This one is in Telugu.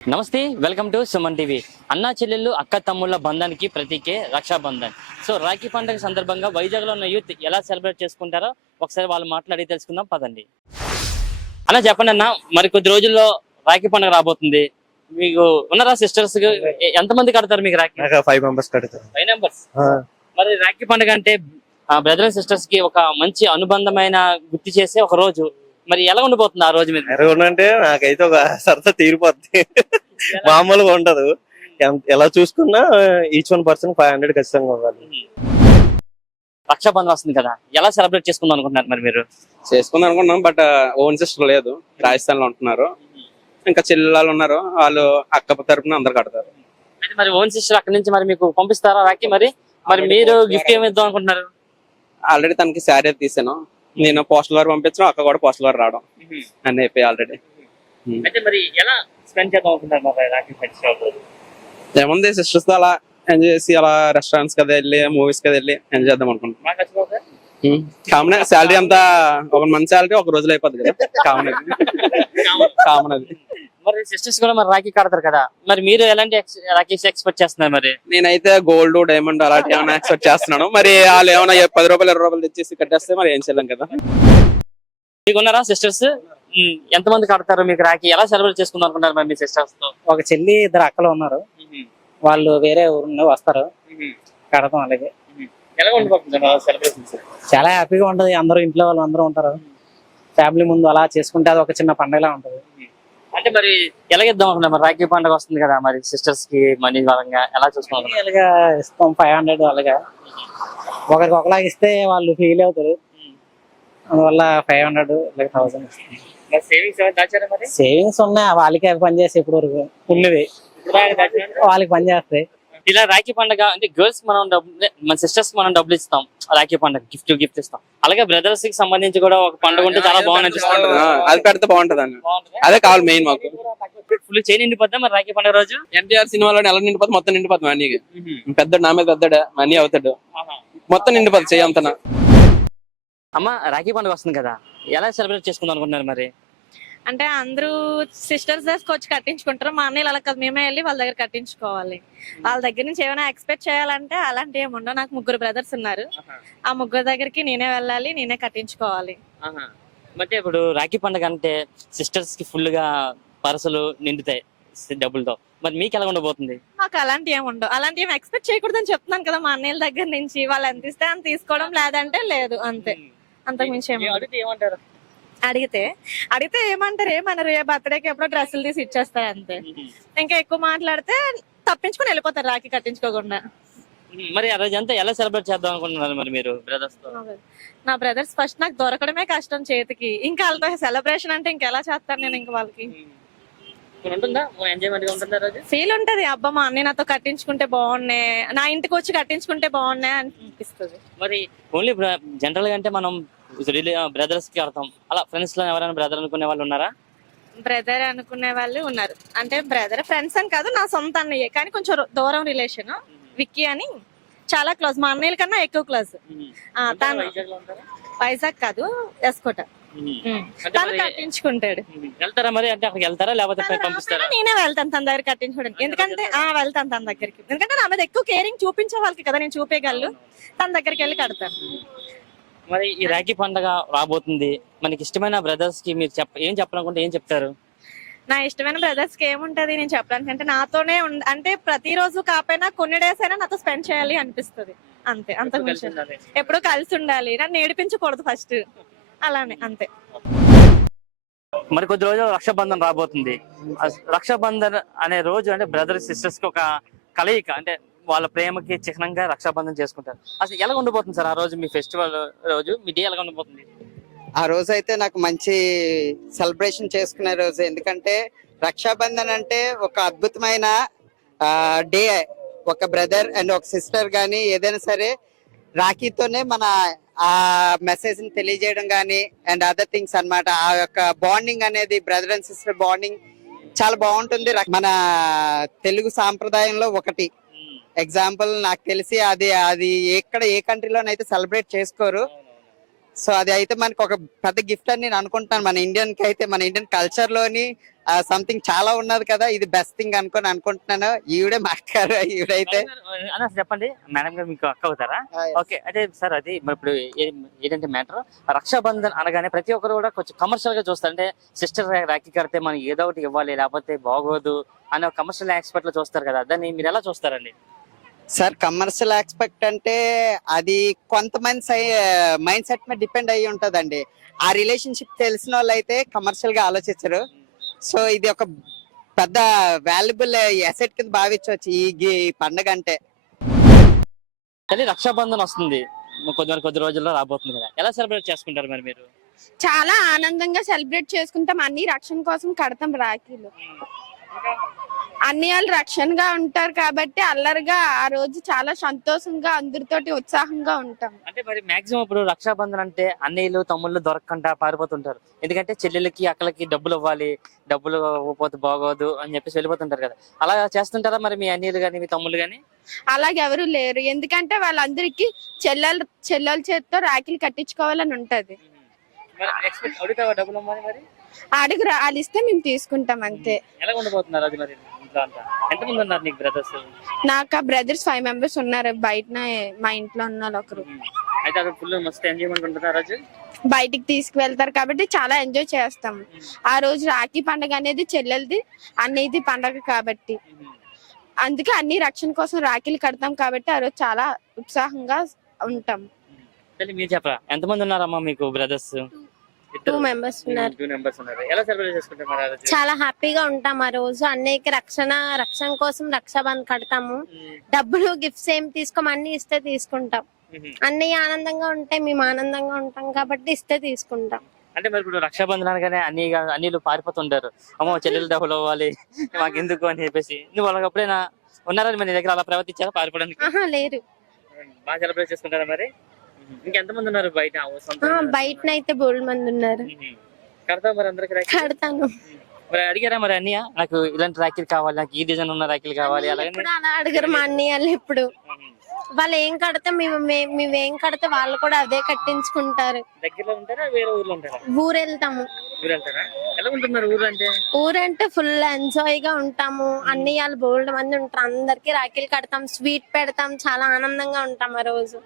నమస్తే వెల్కమ్ టు సుమన్ టీవీ. అన్నా చెల్లెళ్ళు అక్క తమ్ముళ్ళ బంధానికి ప్రతీకే రక్షాబంధన్. సో రాఖీ పండుగ సందర్భంగా వైజాగ్లో ఉన్న యూత్ ఎలా సెలబ్రేట్ చేసుకుంటారో ఒకసారి వాళ్ళు మాట్లాడి తెలుసుకుందాం పదండి. అన్న చెప్పండి అన్న మరి కొద్ది రోజుల్లో రాఖీ పండుగ రాబోతుంది. మీకు ఉన్నారా సిస్టర్స్ ఎంతమంది కడతారు మీకు రాఖీ? ఫైవ్ మెంబర్స్ కడతారు. ఫైవ్ నెంబర్స్ మరి రాఖీ పండుగ అంటే బ్రదర్ అండ్ సిస్టర్స్కి ఒక మంచి అనుబంధమైన గుర్తు చేసే ఒక రోజు. మరి ఎలా ఉండిపోతుంది ఆ రోజు మీద? అంటే నాకైతే ఒక సరదా తీరిపోద్ది. మామూలుగా ఉండదు. ఎలా చూసుకున్నా each one person five hundred ఖచ్చితంగా ఉండాలి రక్షాబంధన్ వస్తుంది కదా. ఎలా సెలబ్రేట్ చేసుకుందాం అనుకుంటున్నారు మరి మీరు? చేసుకుందాం అనుకున్నాం బట్ ఓన్ సిస్టర్ లేదు. రాజస్థాన్లో ఉంటున్నారు. ఇంకా చెల్లెళ్ళు ఉన్నారు. వాళ్ళు అక్క తరపున అందరు కడతారు. అయితే మరి ఓన్ సిస్టర్ అక్కడి నుంచి మరి మీకు పంపిస్తారా రాకి మరి? మరి మీరు గిఫ్ట్ ఏమి ఇద్దాం అనుకుంటున్నారు? ఆల్రెడీ తనకి శారీ తీసాను. నేను పోస్టల్ వారు పంపించడం అక్క కూడా పోస్టల్ వారు రావడం. అని చెప్పి ఆల్రెడీ అయితే మరి ఎలా స్పెండ్ చేద్దాం అనుకుంటున్నారు మరి రాఖీ ఫెస్టివల్ రోజు ఏముంది సిస్టర్స్తో అలా ఎంజాయ్ చేసి అలా రెస్టారెంట్స్ కదా వెళ్ళి మూవీస్ కదా వెళ్ళి ఎంజాయ్ చేద్దాం అనుకుంటున్నాం. కామన్ శాలరీ అంతా ఒక మంత్ శాలరీ ఒక రోజులో అయిపోద్ది కదా. కామన్ అది. కామన్ అది. మరి సిస్టర్స్ కూడా మరి రాఖీ కడతారు కదా. మరి మీరు ఎలాంటి రాఖీస్ ఎక్స్పెక్ట్ చేస్తున్నారు మరి? నేనైతే గోల్డ్ డైమండ్ అలాంటి ఏమైనా ఎక్స్పెక్ట్ చేస్తున్నాను. మరి వాళ్ళు ఏమైనా పది రూపాయలు ఇరవై రూపాయలు తెచ్చేసి కట్టేస్తే మరి ఏం చేయలేం కదా. మీకు ఉన్నారా సిస్టర్స్ ఎంతమంది కడతారు మీకు రాఖీ? ఎలా సెలబ్రేట్ చేసుకుందాం అనుకుంటున్నారు మరి మీ సిస్టర్స్తో? ఒక చెల్లి ఇద్దరు అక్కలు ఉన్నారు. వాళ్ళు వేరే ఊరు వస్తారు. కడతాం అలాగే. ఎలా ఉండిపోతుంది సెలబ్రేషన్స్ చాలా హ్యాపీగా ఉంటది. అందరూ ఇంట్లో వాళ్ళు అందరూ ఉంటారు. ఫ్యామిలీ ముందు అలా చేసుకుంటే అది ఒక చిన్న పండుగలా ఉంటది. అంటే మరి ఎలాగిద్దాం అనుకున్నారు మరి రాఖీ పండుగ వస్తుంది కదా మరి సిస్టర్స్కి మనీ పరంగా ఎలా చూసుకున్నాం అలాగా ఇస్తాం? ఫైవ్ హండ్రెడ్ అలాగా. ఒకరికి ఒకలాగా ఇస్తే వాళ్ళు ఫీల్ అవుతారు. అందువల్ల ఫైవ్ హండ్రెడ్ లేక థౌసండ్ సేవింగ్స్ ఉన్నాయి. వాళ్ళకి అవి పనిచేస్తే ఇప్పుడు వరకు ఫుల్వి? వాళ్ళకి పనిచేస్తాయి. ఇలా రాఖీ పండుగ అంటే గర్ల్స్ మనం డబ్బులు మన సిస్టర్స్ మనం డబ్బులు ఇస్తాం. రాఖీ పండుగ గిఫ్ట్ గిఫ్ట్ ఇస్తాం. అలాగే బ్రదర్స్కి సంబంధించి కూడా ఒక పండుగ ఉంటే చాలా బాగుంది అనిపిస్తుంది అది పెడితే బాగుంటది? అన్న అదే కావాలి మెయిన్ మాకు. ఫుల్ చేయి నిండిపోద్దా మరి రాఖీ పండుగ రోజు? ఎన్టీఆర్ సినిమాలో ఎలా నిండిపోతుంది మొత్తం నిండిపోతుంది మనీకి పెద్ద నా మీద పెద్దడా మనీ అవుతాడు. మొత్తం నిండిపోతుంది చెయ్యి అంతనా అమ్మ రాఖీ పండుగ వస్తుంది కదా. ఎలా సెలబ్రేట్ చేసుకుందాం అనుకుంటున్నారు మరి? అంటే అందరూ సిస్టర్స్ దగ్గరకు వచ్చి కట్టించుకుంటారు. మా అన్నయ్యలు అలా కాదు. మేమే వెళ్ళి వాళ్ళ దగ్గర కట్టించుకోవాలి. వాళ్ళ దగ్గర నుంచి ఏమైనా ఎక్స్పెక్ట్ చేయాలంటే అలాంటి ఏమి ఉండవు. నాకు ముగ్గురు బ్రదర్స్ ఉన్నారు. ఆ ముగ్గురు దగ్గరికి నేనే వెళ్ళాలి నేనే కట్టించుకోవాలి. అంటే ఇప్పుడు రాఖీ పండుగ అంటే సిస్టర్స్కి ఫుల్గా పరసలు నిండుతాయి డబ్బులతో. మరి మీకు ఎలా ఉండబోతుంది? మాకు అలాంటి ఏమి ఉండవు. అలాంటి ఏమి ఎక్స్పెక్ట్ చేయకూడదని చెప్తున్నాను కదా మా అన్నయ్యల దగ్గర నుంచి. వాళ్ళు ఎంత ఇస్తే అంత తీసుకోవడం లేదంటే లేదు. అంతే. అంతకు మించి ఏమంటారు? అడిగితే అడిగితే ఏమంటారు ఏమన్నారు ఏ బర్త్డేకి ఎప్పుడో డ్రెస్సులు తీసి ఇచ్చేస్తారు అంతే ఇంకా ఎక్కువ మాట్లాడితే తప్పించుకొని వెళ్ళిపోతారు రాఖీ కట్టించుకోకుండా. మరి ఆ రోజు అంతా ఎలా సెలబ్రేట్ చేద్దాం అనుకుంటున్నారు మరి మీరు బ్రదర్స్తో? నా బ్రదర్స్ ఫస్ట్ నాకు దొరకడమే కష్టం చేతికి. ఇంకా వాళ్ళతో సెలబ్రేషన్ అంటే ఇంకెలా చేస్తాను నేను ఇంకా వాళ్ళకి? ఉంటుందా? ఎంజాయ్మెంట్గా ఉంటుందా రోజు? ఫీల్ ఉంటది అబ్బా మా అన్ని నాతో కట్టించుకుంటే బాగున్నాయి నా ఇంటికి వచ్చి కట్టించుకుంటే బాగున్నాయి అనిపిస్తుంది. మరి ఓన్లీ జనరల్గా అంటే మనం బ్రదర్స్కి ఆడతాం అలా ఫ్రెండ్స్లో ఎవరైనా బ్రదర్ అనుకునే వాళ్ళు ఉన్నారా? బ్రదర్ అనుకునే వాళ్ళు ఉన్నారు. అంటే బ్రదర్ ఫ్రెండ్స్ అని కాదు నా సొంత అన్నయ్యే. కానీ కొంచెం దూరం రిలేషన్ విక్కీ అని చాలా క్లోజ్ మా అన్నయ్యల కన్నా ఎక్కువ క్లోజ్ తను వైజాగ్ కాదు ఎస్కోట తను కట్టించుకుంటాడు. వెళ్తారా మరి? అంటే అక్కడికి వెళ్తారా? లేకపోతే పంపిస్తారా? నేనే వెళ్తాను తన దగ్గర కట్టించుకోవడానికి. ఎందుకంటే ఆ వెళ్తాను తన దగ్గరికి. ఎందుకంటే నా మీద ఎక్కువ కేరింగ్ చూపించే వాళ్ళకి కదా నేను చూపేయగలను తన దగ్గరికి వెళ్ళి కడతాను. మరి ఈ రాఖీ పండగ రాబోతుంది. మనకి ఇష్టమైన బ్రదర్స్కి మీరు చెప్ప ఏం చెప్పాలనుకుంటే ఏం చెప్తారు? నా ఇష్టమైన బ్రదర్స్కి ఏముంటది నేను చెప్పడానికి అంటే నాతోనే అంటే ప్రతిరోజు కాకపోయినా కొన్ని డేస్ అయినా నాతో స్పెండ్ చేయాలి అనిపిస్తుంది. అంతే అంతకు మించి. ఎప్పుడూ కలిసి ఉండాలి. నన్ను ఏడిపించకూడదు ఫస్ట్ అలానే అంతే. మరి కొద్ది రోజులు రక్షాబంధన్ రాబోతుంది. రక్షాబంధన్ అనే రోజు అంటే బ్రదర్ సిస్టర్స్కి ఒక కలయిక. అంటే వాళ్ళ ప్రేమకి చిహ్నంగా రక్షాబంధం చేసుకుంటారు. అసలు ఎలా ఉండిపోతుంది సార్ ఆ రోజు మీ ఫెస్టివల్ రోజు? మీ డే ఎలా ఉండిపోతుంది? ఆ రోజు అయితే నాకు మంచి సెలబ్రేషన్ చేసుకునే రోజు. ఎందుకంటే రక్షాబంధన్ అంటే ఒక అద్భుతమైన డే. ఒక బ్రదర్ అండ్ ఒక సిస్టర్ కానీ ఏదైనా సరే రాఖీతోనే మన ఆ మెసేజ్ని తెలియజేయడం కానీ అండ్ అదర్ థింగ్స్ అన్నమాట. ఆ యొక్క బాండింగ్ అనేది బ్రదర్ అండ్ సిస్టర్ బాండింగ్ చాలా బాగుంటుంది. మన తెలుగు సాంప్రదాయంలో ఒకటి. ఎగ్జాంపుల్ నాకు తెలిసి అది అది ఎక్కడ ఏ కంట్రీలోనైతే సెలబ్రేట్ చేసుకోరు. సో అది అయితే మనకు ఒక పెద్ద గిఫ్ట్ అని నేను అనుకుంటాను మన ఇండియన్కి అయితే మన ఇండియన్ కల్చర్లోని సంథింగ్ చాలా ఉన్నది కదా ఇది బెస్ట్ థింగ్ అనుకొని అనుకుంటున్నాను. ఈవిడే మా అక్క ఈవిడైతే అన్న చెప్పండి. మేడం గారు మీకు అక్క అవుతారా? ఓకే అదే సార్ అది ఇప్పుడు ఏంటంటే మ్యాటర్ రక్షాబంధన్ అనగానే ప్రతి ఒక్కరు కూడా కొంచెం కమర్షియల్గా చూస్తారు. అంటే సిస్టర్ రాఖీ కడితే మనం ఏదో ఒకటి ఇవ్వాలి లేకపోతే బాగోదు అనే కమర్షియల్ ఎక్స్పర్ట్లో చూస్తారు కదా దాన్ని మీరు ఎలా చూస్తారండి? సార్ కమర్షియల్ ఆస్పెక్ట్ అంటే అది కొంతమంది మైండ్ సెట్ మీద డిపెండ్ అయ్యి ఉంటదండి. ఆ రిలేషన్షిప్ తెలిసిన వాళ్ళు అయితే కమర్షియల్గా ఆలోచించరు. సో ఇది ఒక పెద్ద వాల్యుబుల్ అసెట్ కింద భావించవచ్చు ఈ పండుగ అంటే. కానీ రక్షాబంధన్ వస్తుంది. కొద్ది కొద్ది రోజుల్లో రాబోతుంది కదా. ఎలా సెలబ్రేట్ చేసుకుంటారు మరి మీరు? చాలా ఆనందంగా సెలబ్రేట్ చేసుకుంటాం. అన్ని రక్షణ కోసం కడతాం రాఖీలు. అన్ని వాళ్ళు రక్షణగా ఉంటారు కాబట్టి అల్లరిగా ఆ రోజు చాలా సంతోషంగా అందరితోటి ఉత్సాహంగా ఉంటాం. అంటే మరి మాక్సిమం ఇప్పుడు రక్షాబంధన్ అంటే అన్నయ్యలు తమ్ముళ్ళు దొరకకుండా పారిపోతుంటారు. ఎందుకంటే చెల్లెలకి అక్కలకి డబ్బులు ఇవ్వాలి డబ్బులు ఇవ్వకపోతే బాగోదు అని చెప్పేసి వెళ్ళిపోతుంటారు కదా. అలా చేస్తుంటారా మరి మీ అన్నయ్యలు కానీ మీ తమ్ముళ్ళు కానీ అలాగే ఎవరు లేరు. ఎందుకంటే వాళ్ళందరికీ చెల్లెలు చెల్లెల చేతితో రాఖీలు కట్టించుకోవాలని ఉంటది. అడుగుతావా డబ్బులు మరి? అడుగు వాళ్ళు ఇస్తే మేము తీసుకుంటాం అంతే. ఎలా ఉండబోతున్నారు అది మరి? ఎంతమంది ఉన్నారు నీకు బ్రదర్స్ నాకు ఆ బ్రదర్స్ ఫైవ్ మెంబర్స్ ఉన్నారు. బయట మా ఇంట్లో ఉన్న వాళ్ళు ఒకరు. అయితే అక్కడ ఫుల్ మస్తు ఎంజాయ్మెంట్ ఉంటుంది ఆ రోజు? బయటికి తీసుకువెళ్తారు కాబట్టి చాలా ఎంజాయ్ చేస్తాం. ఆ రోజు రాఖీ పండుగ అనేది చెల్లెలది అన్నయ్యది పండగ కాబట్టి. అందుకే అన్ని రక్షణ కోసం రాఖీలు కడతాం కాబట్టి ఆ రోజు చాలా ఉత్సాహంగా ఉంటాం. మీరు చెప్పరా? ఎంతమంది ఉన్నారమ్మా మీకు బ్రదర్స్ టూ మెంబర్స్ ఉన్నారు. టూ మెంబర్స్ ఉన్నారు. ఎలా సెలబ్రేట్ చేసుకుంటారు మరి ఆ రోజు చాలా హ్యాపీగా ఉంటాం ఆ రోజు. అన్నయ్యకి రక్షణ రక్షణ కోసం రక్షాబంధ్ కడతాము. డబ్బులు గిఫ్ట్స్ ఏం తీసుకోం అన్ని ఇస్తే తీసుకుంటాం. మ్మ్. అన్నయ్య ఆనందంగా ఉంటే మేము ఆనందంగా ఉంటాం కాబట్టి ఇస్తే తీసుకుంటాం. అంటే మరి ఇప్పుడు రక్షాబంధన్ అనగానే అన్ని అన్నిలు పారిపోతుంటారు. అమ్మో చెల్లెలు డబ్బులు అవ్వాలి. మాకు ఎందుకు అని చెప్పేసి. నువ్వు వాళ్ళకి ఎప్పుడైనా ఉన్నారా? మరి నీ దగ్గర అలా ప్రవర్తించారా పారిపోవడానికి? ఆహా లేరు బాగా సెలబ్రేట్ చేసుకుంటారా మరి? ఇంకెంతమంది ఉన్నారు బయట బయటనైతే బోల్డ్ మంది ఉన్నారు. కడతావు మరి అందరికి రాఖీ కడతాను. మరి అడిగారా మరి అన్నయ్య? నాకు ఇలాంటి రాఖీలు కావాలి నాకు ఈ డిజైన్ ఉన్న రాఖీలు కావాలి అలాగే ఇప్పుడు అలా అడగరు మా అన్నయ్య వాళ్ళు ఇప్పుడు వాళ్ళు ఏం కడితే మేము మే- మేము కడితే వాళ్ళు కూడా అదే కట్టించుకుంటారు. దగ్గరలో ఉంటారా వేరే ఊర్లో ఉంటారా? ఊరు వెళ్తాము ఊరు వెళ్తారా ఎలా ఉంటున్నారు ఊరు అంటే ఊరంటే ఫుల్ ఎంజాయ్గా ఉంటాము అన్ని వాళ్ళు బోల్డ్ మంది ఉంటారు. అందరికి రాఖీలు కడతాం స్వీట్ పెడతాం చాలా ఆనందంగా ఉంటాం ఆ రోజు.